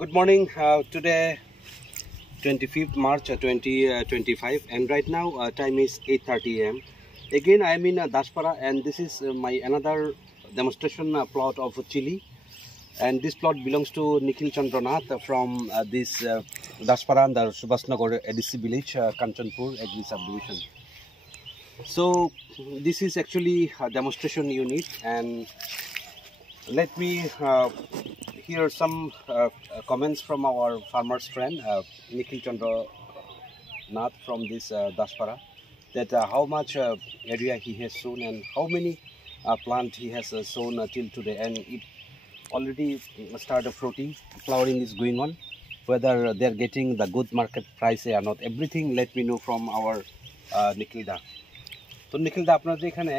Good morning. Today, 25th March 2025, and right now time is 8:30 a.m. Again, I am in Dashpara, and this is my another demonstration plot of chili. And this plot belongs to Nikhil Chandranath from this Dashpara and the Subhasnagar ADC village, Kanchanpur Agri subdivision. So this is actually a demonstration unit, and let me hear some comments from our farmer's friend Nikhil Chandranath from this Dashpara, that how much area he has sown and how many plant he has sown till today, and it already started fruiting, flowering is going on. Whether they are getting the good market price or not, everything let me know from our Nikhil da. তো নিখিল দা, আপনারা যে এখানে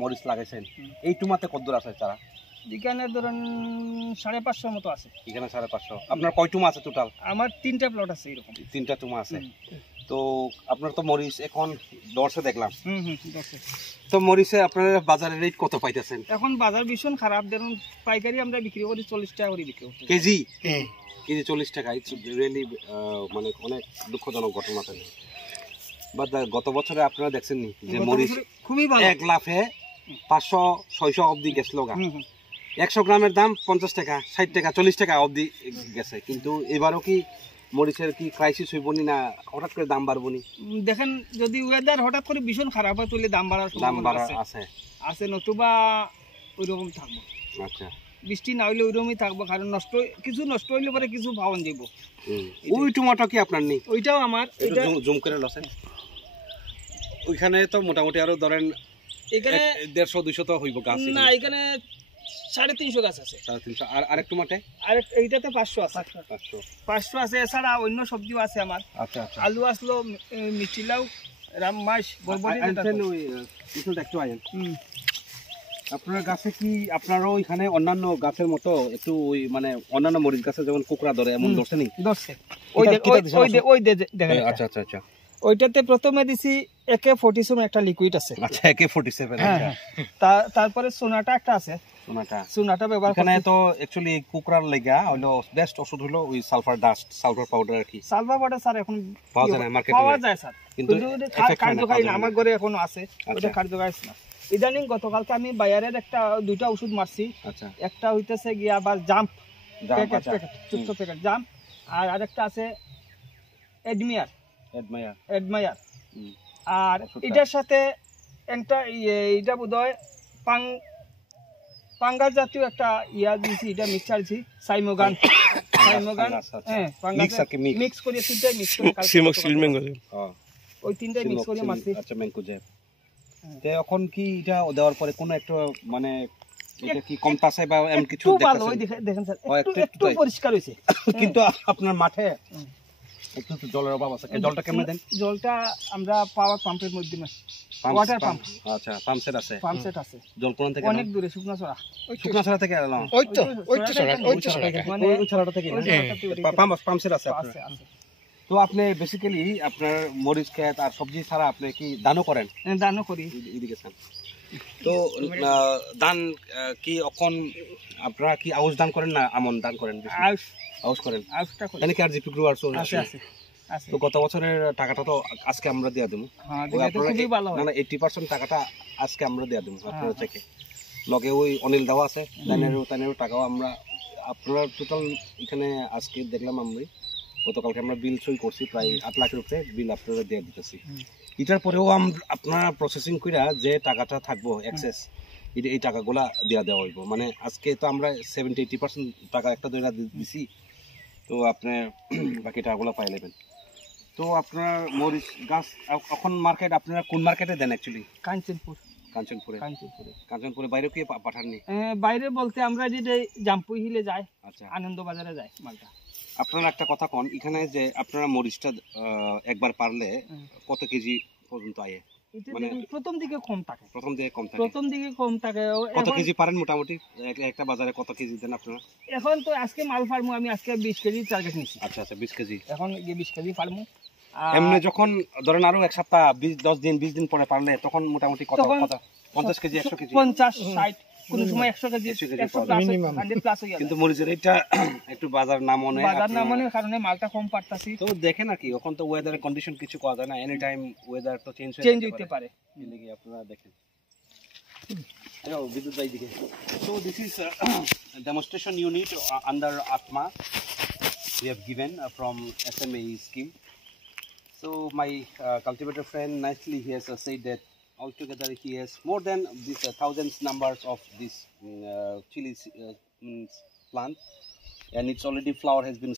মরিচ লাগাইছেন, এই টুমাতে কত দূর আছে চারা? এখানে ধরুন 550 মতো আছে। এখানে 550। আপনার কয় টুমা আছে টোটাল? আমার 3টা প্লট আছে এরকম। 3টা টুমা আছে। তো আপনার তো মরিচ এখন দর্শে দেখলাম। দর্শে। তো মরিচে আপনারা বাজারে রেট কত পাইতেছেন? এখন বাজার ভীষণ খারাপ, ধরুন পাইকারি আমরা বিক্রি করি 40 টাকা করে বিক্রি করি। কেজি? কেজি 40 টাকা। ইটস রিয়েলি মানে অনেক দুঃখজনক ঘটনা। বাট গত বছরে আপনারা দেখছেন নি যে মরিচ খুবই ভালো, এক লাফে 500-600 অবধি গেছিল। 100 গ্রামের দাম 50 টাকা, 60 টাকা, 40 টাকা অবধি গেছে। কিন্তু এবারও কি মরিচের কি ক্রাইসিস হইব না হঠাৎ করে দাম বাড়বো নি? দেখেন, যদি ওয়েদার হঠাৎ করে ভীষণ খারাপ হয় তাহলে দাম বাড়া আছে, নতুবা ওইরকম থাকবো। আচ্ছা, বৃষ্টি না হইলে ওইরকমই থাকবো, কারণ কিছু নষ্ট হইলে পরে কিছু পাওয়া যাইব। ওই টমেটো কি আপনার নেই? ওইটাও আমার। জুম করে লসেন ওইখানে তো মোটামুটি আরো ধরেন এখানে 150-200 তো হইব গাছ না, এখানে 350 গাছ আছে। 350। আর আরেক টমেটো এইটাতে 500 আছে। 500 আছে। এছাড়া অন্য সবজিও আছে আমার। আচ্ছা আচ্ছা। আলু আসলো, মিষ্টি লাউ, রামমাস, বরবটি। একটু আইন আপনার গাছে কি আপনারও এখানে অন্যান্য গাছের মতো একটু ওই মানে অন্যান্য মরিচ গাছে যেমন কোকড়া ধরে এমন ধরছে নি? ধরছে। ওই দেখেন। আচ্ছা আচ্ছা আচ্ছা। ওইটাতে প্রথমে দিছি AK-47 একটা লিকুইড আছে। আচ্ছা, AK-47। আচ্ছা। তারপরে সোনাটা একটা আছে। সোনাটা ব্যবহার এখানে তো অ্যাকচুয়ালি কুকরার লাগা হলো বেস্ট ওষুধ হলো ওই সালফার ডাস্ট, সালফার পাউডার আর কি। সালফার পাউডার স্যার এখন পাওয়া যায় না মার্কেটে? পাওয়া যায় স্যার, কিন্তু কার্যকারী না। আমার ঘরে এখনো আছে, ওটা কার্যকারী না। ইদানিং গতকালকে আমি বায়ারের দুইটা ওষুধ মারছি। আচ্ছা। একটা হইতেছে গিয়া আবার জাম্প প্যাকেট, ছোট প্যাকেট জাম্প, আর আরেকটা আছে এডমায়ার। আর এটার সাথে এটা বোধহয় পাঙ্গাস জাতীয় একটা দিয়েছি, এটা মিক্সচার দিছি, সাইমোগান। হ্যাঁ, মিক্স করে তিনটাই মিক্স করে ওই তিনটাই মিক্স করে মারছি। আচ্ছা, ম্যাঙ্কোজেব। তো এখন কি এটা দেওয়ার পরে কোনো একটা মানে এটা কি কম পাছে বা এমন কিছু ভালো? ওই দেখেন স্যার, একটু পরিষ্কার হইছে। কিন্তু আপনার মাঠে একটু তো জলের অভাব আছে। জলটা কেমনে দেন? জলটা আমরা পাওয়ার পাম্পের মাধ্যমে, ওয়াটার পাম্প। আচ্ছা, পাম্প সেট আছে। জল কোন থেকে? অনেক দূরে, শুকনাছড়া থেকে এলাম। ওই মানে ওই ছড়াটা থেকে পাম্প সেট আছে আপনার। তো আপনি বেসিক্যালি আপনার মরিচ ক্ষেত আর সবজি ছাড়া আপনি কি দানও করেন? দানও করি। এদিকে স্যার, তো দান কি এখন আপনারা কি আউশ দান করেন না আমন দান করেন? আউশ করেন। এখানে কি আর জিপি গ্রো আর আছে? তো গত বছরের টাকাটা তো আজকে আমরা দিয়ে দেবো। না, 80% টাকাটা আজকে আমরা দিয়ে দেবো আপনার থেকে। লগে ওই অনিল দাও আছে, তানেরও টাকাও আমরা আপনারা টোটাল এখানে আজকে দেখলাম আমরা গতকালকে আমরা বিল সই করছি, প্রায় 8 লাখের উপরে বিল আপনারা দিয়ে দিতেছি। এটার পরেও আপনারা প্রসেসিং কইরা যে টাকাটা থাকবো এক্সেস, এই টাকাগুলা দেওয়া হইব। মানে আজকে তো আমরা 70-80% টাকা একটা দইরা দিছি, তো আপনি বাকি টাকাগুলো পাই নেবেন। তো আপনার মরিচ গাছ এখন মার্কেট আপনারা কোন মার্কেটে দেন অ্যাকচুয়ালি? কাঞ্চনপুরে বাইরে কি পাঠাননি? বাইরে বলতে আমরা যেটা জাম্পুই হিলে যাই। আচ্ছা, আনন্দ বাজারে যায় মালটা। আপনারা একটা কথা কোন, এখানে যে আপনারা মরিচটা একবার পারলে কত কেজি পর্যন্ত আয়ে? মানে প্রথম দিকে কম থাকে। কত কেজি পারেন মোটামুটি একটা বাজারে? কত কেজি দেন আপনারা? এখন তো আজকে মাল ফার্মু আমি, আজকে 20 কেজি টার্গেট নিছি। আচ্ছা আচ্ছা, 20 কেজি। এখন 20 কেজি ফার্মু। এমনি যখন ধরেন আরো এক সপ্তাহ 10 দিন 20 দিন পরে পারলে তখন মোটামুটি কত? 50 কেজি, 100 কেজি? 50, 60। কোন সময় 100 কেজি 100 প্লাস 100 প্লাস হয়ে যায় কিন্তু মরিচের এটা একটু বাজার না মনে কারণে মালটা কম পারতাছি। তো দেখেন আর কি এখন তো ওয়েদারের কন্ডিশন কিছু করা যায় না, এনি টাইম ওয়েদার তো চেঞ্জ হইতে পারে। এদিকে আপনারা দেখেন আরে বিদ্যুৎ ভাই দিকে। So this is a demonstration unit under Atma we have given from SMA scheme. So my cultivator friend nicely he has said that altogether he has more than these thousands numbers of this chili plant, and its already flower has been